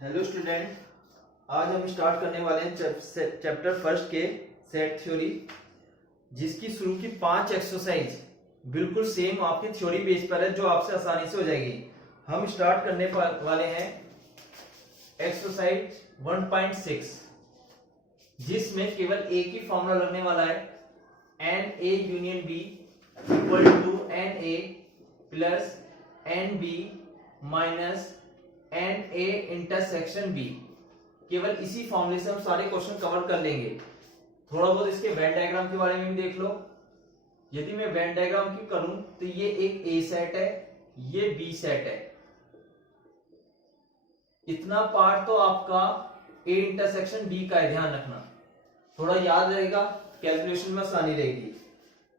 Hello student, आज हम start करने वाले हैं चैप्टर फर्स्ट के सेट थ्योरी, जिसकी शुरू की 5 एक्सरसाइज बिल्कुल सेम आपके थ्योरी बेस पर है, जो आपसे आसानी से हो जाएगी। हम स्टार्ट करने वाले हैं एक्सरसाइज 1.6, जिसमें केवल एक ही फॉर्मूला लगने वाला है, n A union B equal to n A plus n B minus n A intersection B. केवल इसी फॉर्मूले से हम सारे क्वेश्चन कवर कर लेंगे। थोड़ा बहुत इसके वेन डायग्राम के बारे में भी देख लो। यदि मैं वेन डायग्राम की करूं तो ये एक ए सेट है, ये बी सेट है। इतना पार्ट तो आपका ए इंटरसेक्शन बी का है, ध्यान रखना, थोड़ा याद रहेगा, कैलकुलेशन में आसानी रहेगी।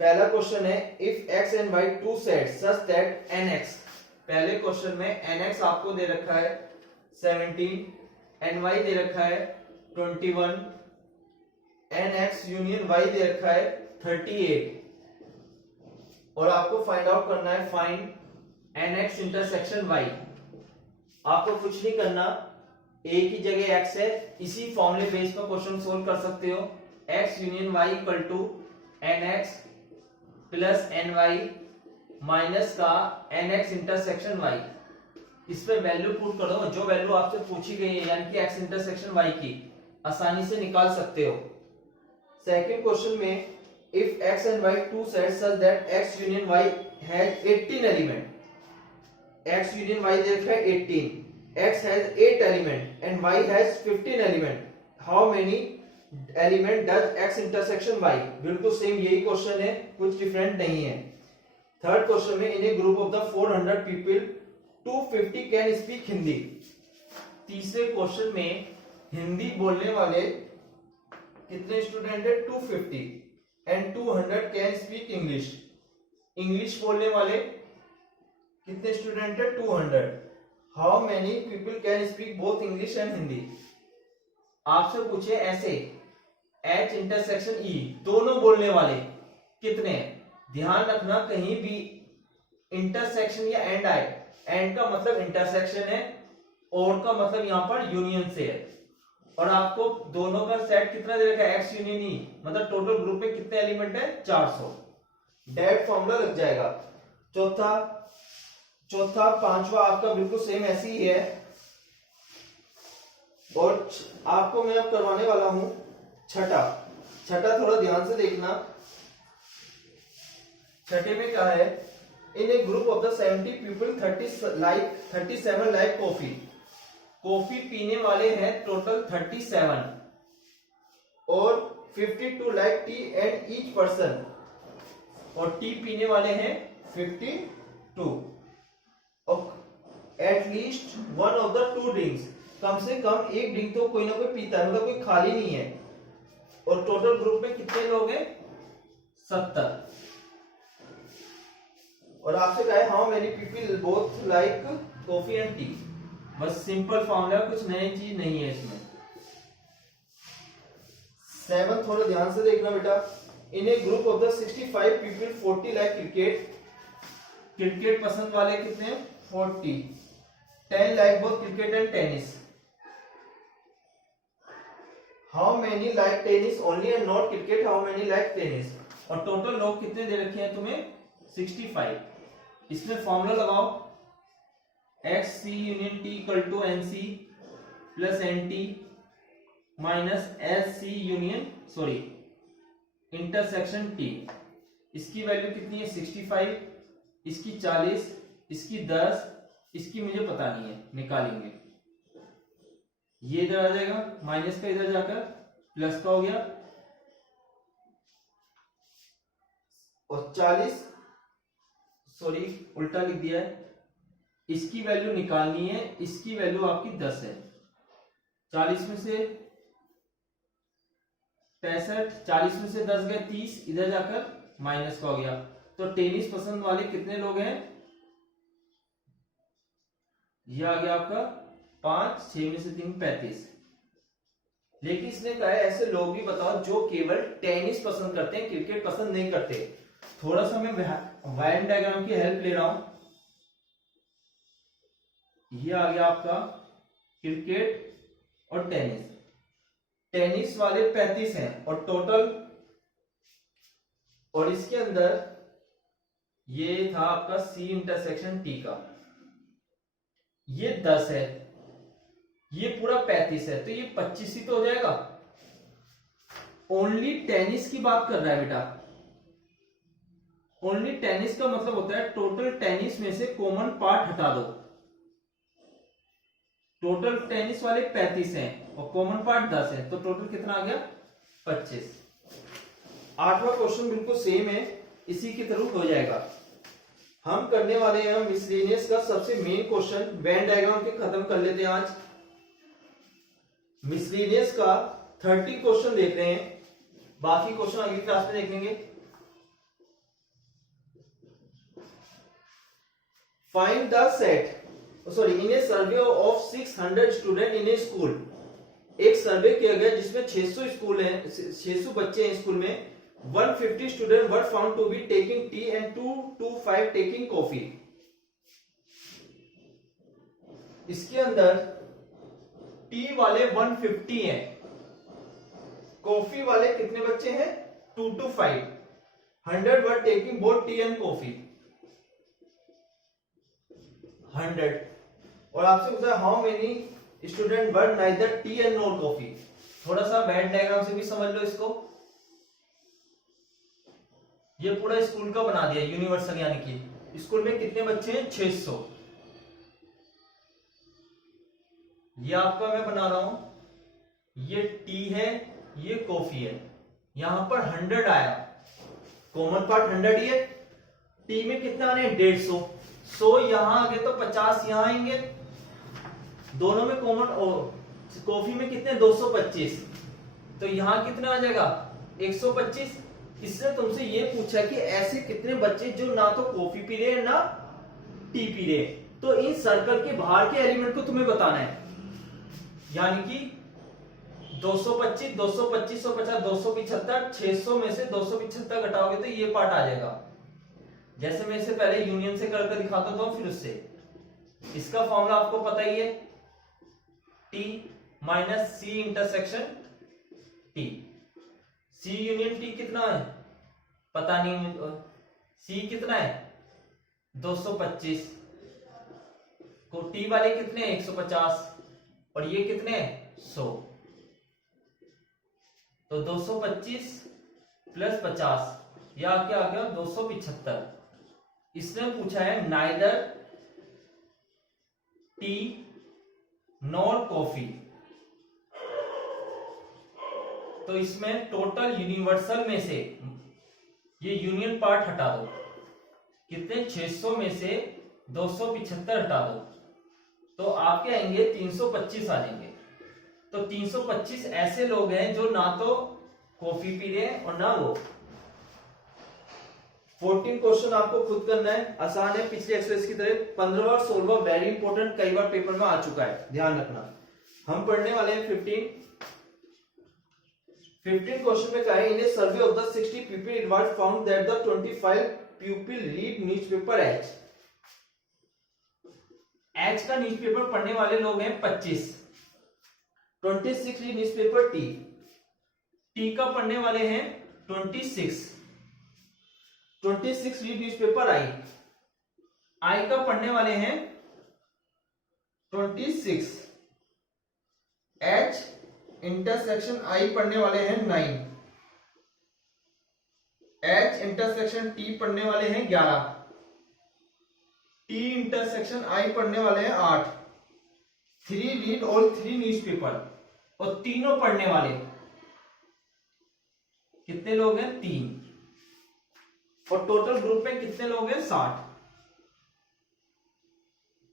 पहला क्वेश्चन है, if X and Y two sets such that n X. पहले क्वेश्चन में nx आपको दे रखा है 17, ny दे रखा है 21, nx यूनियन y दे रखा है 38, और आपको फाइंड आउट करना है फाइंड nx इंटरसेक्शन y। आपको कुछ नहीं करना, a की जगह x है, इसी फॉर्मूले बेस पर क्वेश्चन सोल्व कर सकते हो। x union y equal to nx plus ny minus का nx इंटरसेक्शन y। इस पे वैल्यू पुट करो, जो वैल्यू आपसे पूछी गई है यानी कि x इंटरसेक्शन y की, आसानी से निकाल सकते हो। सेकंड क्वेश्चन में, if x and y two sets such that x union y has 18 element. x union y दे रखा है 18, x has 8 element and y has 15 element. How many element does x intersection y? बिल्कुल same यही question है, कुछ different नहीं है। Third question में, in a group of the 400 people 250 can speak Hindi. तीसरे क्वेश्चन में हिंदी बोलने वाले कितने स्टूडेंट है? 250 and 200 can speak English. English बोलने वाले कितने स्टूडेंट है? 200। How many people can speak both English and Hindi? आपसे पूछे ऐसे, एच इंटरसेक्शन ई, दोनों बोलने वाले कितने हैं? ध्यान रखना, कहीं भी इंटरसेक्शन या एंड आए, एंड का मतलब इंटरसेक्शन है, और का मतलब यहां पर यूनियन से है। और आपको दोनों का सेट कितना दे रखा है? एक्स यूनियन ई, मतलब टोटल ग्रुप में कितने एलिमेंट है? 400। डायरेक्ट फॉर्मूला लग जाएगा। चौथा पांचवा आपका बिल्कुल सेम ऐसे ही है। और आपको मैं अब करवाने वाला हूं छठा। थोड़ा ध्यान से देखना। छठे में क्या है? In a group of the 70 people 37 like coffee. Coffee पीने वाले हैं टोटल 37, और 52 like tea and each person, और टी पीने वाले हैं 52। At least one of the two drinks, कम से कम एक ड्रिंक तो कोई ना कोई पीता है, मतलब कोई खाली नहीं है। और टोटल ग्रुप में कितने लोग हैं? 70। और आपसे कहा है, how many people both like coffee and T. बस सिंपल फॉर्मूला, कुछ नई चीज नहीं है इसमें। 7 थोड़ा ध्यान से देखना बेटा। In a group of the 65 people 40 like cricket. Cricket पसंद वाले कितने? 40। 10 like both cricket and tennis. How many like tennis only and not cricket? How many like tennis? और टोटल लोग कितने दे रखे हैं तुम्हें? 65। इसमें फॉर्मूला लगाओ, X C union T equal to n C plus n T minus S C union intersection T. इसकी value कितनी है? 65, इसकी 40, इसकी 10, इसकी मुझे पता नहीं है, निकालेंगे। ये इधर आ जाएगा, माइनस का इधर जाकर प्लस का हो गया, और 40, उल्टा लिख दिया है। इसकी वैल्यू निकालनी है, इसकी वैल्यू आपकी 10 है। 40 में से 65, 40 में से 10 गए 30, इधर जाकर माइनस का हो गया। तो टेनिस पसंद वाले कितने लोग हैं? ये आ गया आपका 5, 6 में से 3 35। लेकिन इसने कहा है ऐसे लोग भी बताओ जो केवल टेनिस पसंद करते हैं, क्रिकेट पसंद नहीं करते। थोड़ा सा मैं वेन डायग्राम की हेल्प ले रहा हूं। ये आ गया आपका क्रिकेट और टेनिस। टेनिस वाले 35 हैं और टोटल, और इसके अंदर ये था आपका सी इंटरसेक्शन टी का, ये 10 है, ये पूरा 35 है, तो ये 25 ही तो हो जाएगा। ओनली टेनिस की बात कर रहा है बेटा। ओनली टेनिस का मतलब होता है टोटल टेनिस में से कॉमन पार्ट हटा दो। टोटल टेनिस वाले 35 हैं और कॉमन पार्ट 10 है, तो टोटल कितना आ गया 25। 8वां क्वेश्चन बिल्कुल सेम है, इसी के थ्रू हो जाएगा। हम करने वाले हैं मिसलेनियस का सबसे मेन क्वेश्चन, वेन डायग्राम के खत्म कर लेते हैं आज। मिसलेनियस का 30 क्वेश्चन देख रहे हैं, बाकी क्वेश्चन अगली क्लास में देख लेंगे। Find the set, in a survey of 600 student in A school. एक सर्वे किया गया जिसमें 600 स्कूल हैं, 600 बच्चे हैं स्कूल में। 150 student were found to be taking tea and 225 taking coffee. इसके अंदर टी वाले 150 हैं, कॉफी वाले कितने बच्चे हैं 2 to 5। 100 were taking both T and coffee, 100। और आपसे पूछा how many student were neither T and not coffee. थोड़ा सा वेन डायग्राम से भी समझ लो इसको। ये पूरा स्कूल का बना दिया यूनिवर्सल, यानी कि स्कूल में कितने बच्चे हैं 600। ये आपका मैं बना रहा हूं, ये टी है, ये कॉफी है। यहां पर 100 आया, कॉमन पार्ट 100 ही है। टी में कितना आने 150, 100 यहां आ गए तो 50 यहां आएंगे। दोनों में कॉमन, कॉफी में कितने 225, तो यहां कितना आ जाएगा 125। इसने तुमसे ये पूछा कि ऐसे कितने बच्चे जो ना तो कॉफी पी रहे हैं ना टी पी रहे हैं, तो इन सर्कल के बाहर के एलिमेंट को तुम्हें बताना है। यानी कि 225, 225, 150, 275, 600 में से 275 घटाओगे तो ये पार्ट आ जाएगा। जैसे मैं इसे पहले यूनियन से करके दिखाता था, फिर उससे। इसका फॉर्मूला आपको पता ही है, T minus C intersection T. C union T कितना है पता नहीं, सी कितना है 225, को टी वाले कितने 150 और ये कितने 100, तो 225 प्लस 50, या क्या आ गया 275। इसने पूछा है नाइदर टी नॉर कॉफी, तो इसमें टोटल यूनिवर्सल में से ये यूनियन पार्ट हटा दो, कितने 600 में से 275 हटा दो, तो आपके आएंगे 325 आ जाएंगे। तो 325 ऐसे लोग हैं जो ना तो कॉफी पी रहे हैं और ना वो। 14 क्वेश्चन आपको खुद करना है, आसान है पिछले एक्सरसाइज की तरह। 15वां और 16वां वेरी इंपॉर्टेंट, कई बार पेपर में आ चुका है, ध्यान रखना। हम पढ़ने वाले हैं 15 क्वेश्चन में कहा है in a survey of the 60 people it was found that the 25 people read newspaper H. H का न्यूज़पेपर पढ़ने वाले लोग हैं 25। 26 रीड न्यूज़पेपर टी, टी का पढ़ने वाले हैं 26। 26 रीड न्यूज़पेपर आई, आई का पढ़ने वाले हैं 26। एच इंटरसेक्शन आई पढ़ने वाले हैं 9। एच इंटरसेक्शन टी पढ़ने वाले हैं 11। टी इंटरसेक्शन आई पढ़ने वाले हैं 8। 3 रीड ऑल 3 न्यूज़पेपर, और तीनों पढ़ने वाले कितने लोग हैं 3, और टोटल ग्रुप में कितने लोग हैं 60,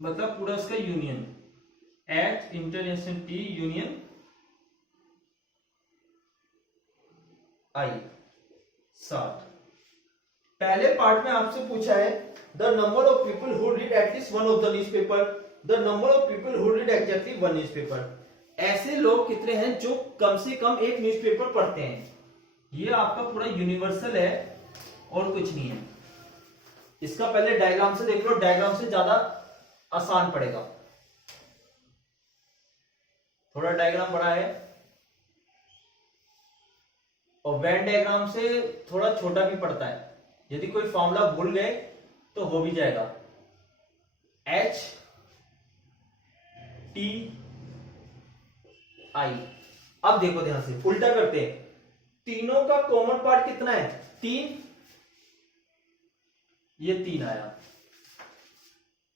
मतलब पूरा उसका union. H intersection T union I 60। पहले पार्ट में आपसे पूछा है the number of people who read at least one of the newspaper, the number of people who read exactly one newspaper. ऐसे लोग कितने हैं जो कम से कम एक न्यूज़पेपर पढ़ते हैं। ये आपका पूरा यूनिवर्सल है और कुछ नहीं है। इसका पहले डायग्राम से देख लो, डायग्राम से ज्यादा आसान पड़ेगा। थोड़ा डायग्राम बड़ा है और वेन डायग्राम से थोड़ा छोटा भी पड़ता है। यदि कोई फॉर्मूला भूल गए तो हो भी जाएगा। H T I. अब देखो ध्यान से, उल्टा करते हैं। तीनों का कॉमन पार्ट कितना है? 3। ये 3 आया।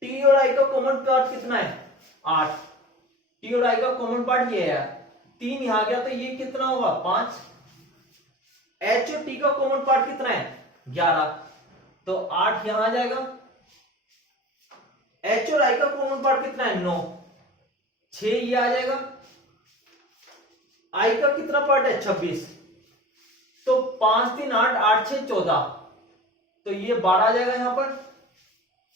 टी और आई का कॉमन पार्ट कितना है? 8। टी और आई का कॉमन पार्ट ये है, 3 यहां गया तो ये कितना होगा? 5। एच और टी का कॉमन पार्ट कितना है? 11, तो 8 यहां आ जाएगा। एच और आई का कॉमन पार्ट कितना है? 9, 6 ये आ जाएगा। आई का कितना पार्ट है? 26, तो 5 3 8, 8 6 14, तो ये 12 आ जाएगा यहां पर।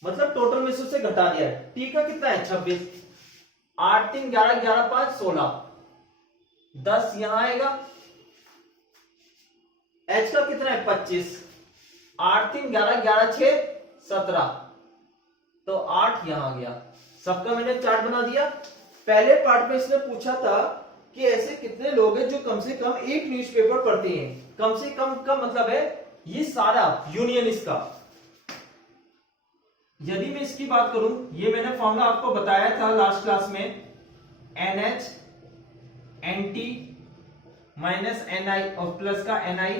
मतलब टोटल में से घटा दिया है। टी का कितना है? 26, 8 3 11, 11 5 16, 10 यहां आएगा। एच का कितना है? 25, 8 3 11, 11 6 17, तो 8 यहां आ गया। सबका मैंने चार्ट बना दिया। पहले पार्ट में इसने पूछा था कि ऐसे कितने लोग हैं जो कम से कम एक न्यूज़पेपर पढ़ते हैं। कम से कम का मतलब है ये सारा यूनियन इसका। यदि मैं इसकी बात करूं, ये मैंने फॉर्मूला आपको बताया था लास्ट क्लास में, NH NT माइनस NI और प्लस का NI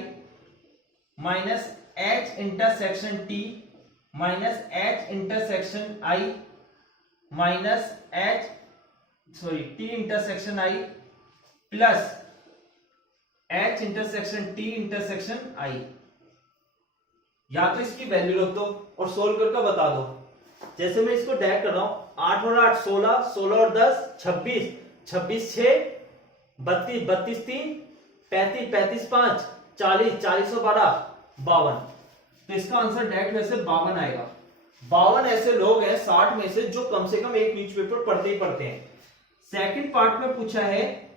minus H intersection T minus H intersection I minus T intersection I plus H intersection T intersection I। या तो इसकी वैल्यू रख दो और सोल्व करके बता दो। जैसे मैं इसको डायरेक्ट कर रहा हूं, 8 और 8 16, 16 और 10 26, 26 6 32, 32 3 35, 35 5 40, 40 और 12 52। तो इसका आंसर डायरेक्ट वैसे 52 आएगा। 52 ऐसे लोग हैं 60 में से जो कम से कम एक न्यूज़पेपर पढ़ते ही पढ़ते हैं। सेकंड पार्ट में पूछा है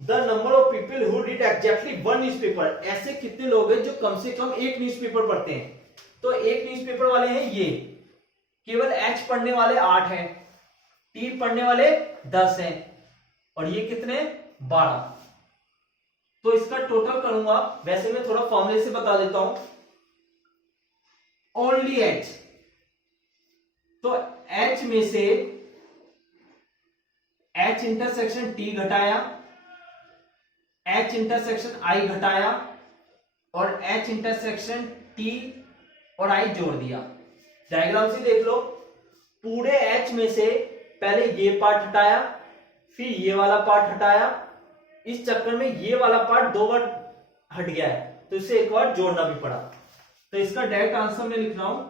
the number of people who read exactly one newspaper. ऐसे कितने लोग हैं जो कम से कम एक न्यूज़पेपर पढ़ते हैं? तो एक न्यूज़पेपर वाले हैं ये, केवल एच पढ़ने वाले 8 हैं, टी पढ़ने वाले 10 हैं, और ये कितने? 12। तो इसका टोटल करूंगा। वैसे मैं थोड़ा फॉर्मूले से बता देता हूं। ओनली एच, तो एच में से एच इंटरसेक्शन टी घटाया, एच इंटरसेक्शन आई घटाया और एच इंटरसेक्शन टी और आई जोड़ दिया। डायग्राम से देख लो। पूरे एच में से पहले ये पार्ट हटाया, फिर ये वाला पार्ट हटाया। इस चक्कर में ये वाला पार्ट 2 बार हट गया है, तो इसे एक बार जोड़ना भी पड़ा। तो इसका डायरेक्ट आंसर मैं लिख रहा हूं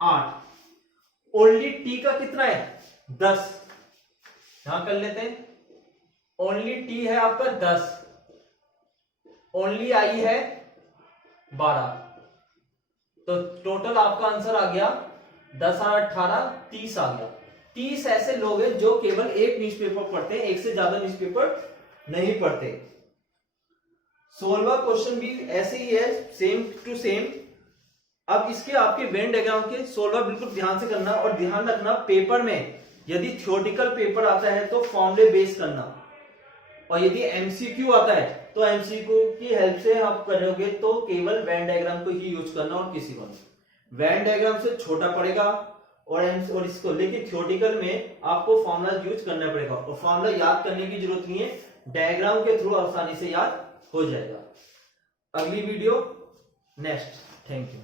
8। ओनली टी का कितना है? 10। यहां कर लेते हैं। ओनली टी है आपका 10, ओनली आई है 12, तो टोटल आपका आंसर आ गया 10 और 18 30 आ गया। 30 ऐसे लोग हैं जो केवल एक न्यूज़पेपर पढ़ते हैं, एक से ज्यादा न्यूज़पेपर नहीं पढ़ते। 16वां क्वेश्चन भी ऐसे ही है, सेम टू सेम। अब इसके आपके वेन डायग्राम के 16वां बिल्कुल ध्यान से करना, और ध्यान रखना पेपर में यदि थ्योरेटिकल पेपर आता है तो फॉर्मूले बेस करना, और यदि एमसीक्यू आता है तो एमसीक्यू की हेल्प से आप करोगे तो केवल वेन डायग्राम को ही यूज करना और किसी को नहीं। वेन डायग्राम से छोटा पड़ेगा और इसको, लेकिन थ्योरेटिकल में आपको फॉर्मूला यूज करना पड़ेगा, और फॉर्मूला याद करने की जरूरत नहीं है, डायग्राम के थ्रू आसानी से याद हो जाएगा। अगली वीडियो नेक्स्ट। Thank you.